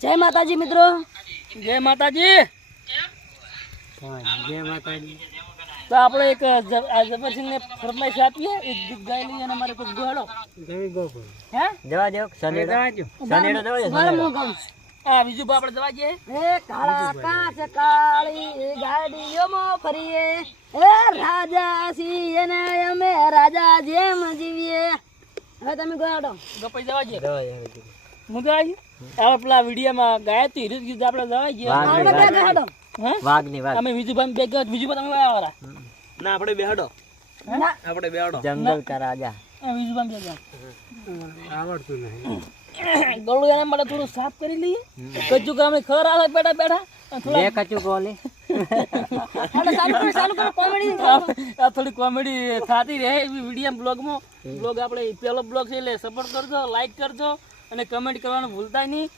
જય માતાજી મિત્રો. જય માતાજી. જય માતાજી. તો આપણે એક જબરસિંહને ફરમાઈશ આપીએ, એક ગીત ગાઈ લઈએ અને અમારે કોઈ ગોળો હે જવા દો સનેડો સનેડો જવા દો મારે હું ગાઉં છું. આ બીજું બા આપણે જવા જઈએ. એ કાળા કાચ કાળી ગાડીઓમાં ફરીએ, એ રાજા છીએ ને અમે રાજા જેમ જીવીએ. હવે તમે ગાડો. ગપાઈ જવા જઈએ. જવા દો હું જવા જઈએ. આપણે પેલા વિડીયોમાં ગાયા હતી રીત ગીત આપણે જવા જઈએ. વાહ. આપણે બે ગાડો. હે વાઘની વાઘ અમે વિજુભાઈ બે ગયા, વિજુભાઈ તમે વાયા વાળા ના આપણે બેહડો ના આપણે બેહડો જંગલ કા રાજા વિજુભાઈ બે ગયા. આવડતું નહીં ગળું એના માટે થોડું સાફ કરી લઈએ. કચ્ચું કામ ખર આવે બેઠા બેઠા અને થોડા બે કચું કોલે ચાલુ કરો કોમેડી. આ થોડી કોમેડી થતી રહે એવી વિડીયો બ્લોગમાં. બ્લોગ આપણે પહેલો બ્લોગ છે એટલે સપોર્ટ કરજો, લાઈક કરજો અને કમેન્ટ કરવાનું ભૂલતા નહીં.